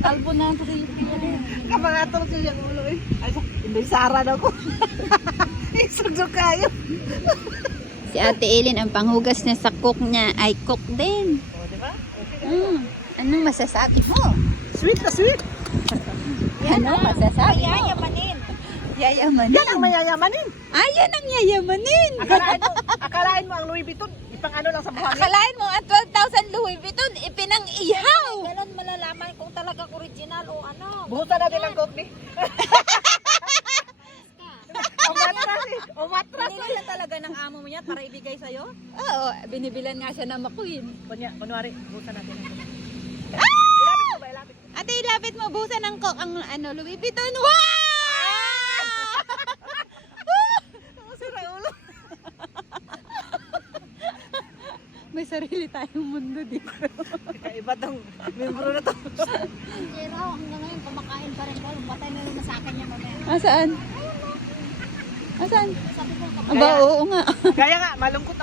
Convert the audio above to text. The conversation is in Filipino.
Kalbo na ang pagkakilala. Kamangatong siya yung ulo eh. Ay, hindi sara na ko. Isugdo kayo. Si Ate Eileen, ang panghugas niya sa cook niya ay cook din. O, di ba? Anong masasabi mo? Sweet na sweet. Ano masasabi mo? Yayamanin. Yayamanin. Yan ang mayayamanin. Yan ang yayamanin. Akalain mo ang Louis Vuitton, ipang ano lang sa buhangin. Akalain mo ang 12,000 Louis Vuitton, ipinang-ihaw. Ganun malalaman kung talagang original o ano. Buhusan natin ang coke ni. Umatras eh. Umatras. Binili na talaga ng amo mo yan para ibigay sa'yo? Oo, binibilan nga siya na McQueen. Kunwari, buhusan natin ang coke. Ah! Ilapit mo ba? Ilapit. Ate, ilapit mo, buhusan ng coke ang Louis Vuitton. Wow! Sira ulo. May sarili tayong mundo dito. Kakaiba tong membro na to. Hindi raw, hanggang ngayon kumakain pa rin ko. Patay na naman sa akin yan mamaya. Asaan? Asaan? Sabi ko, Aba, oo nga. Kaya nga, malungkot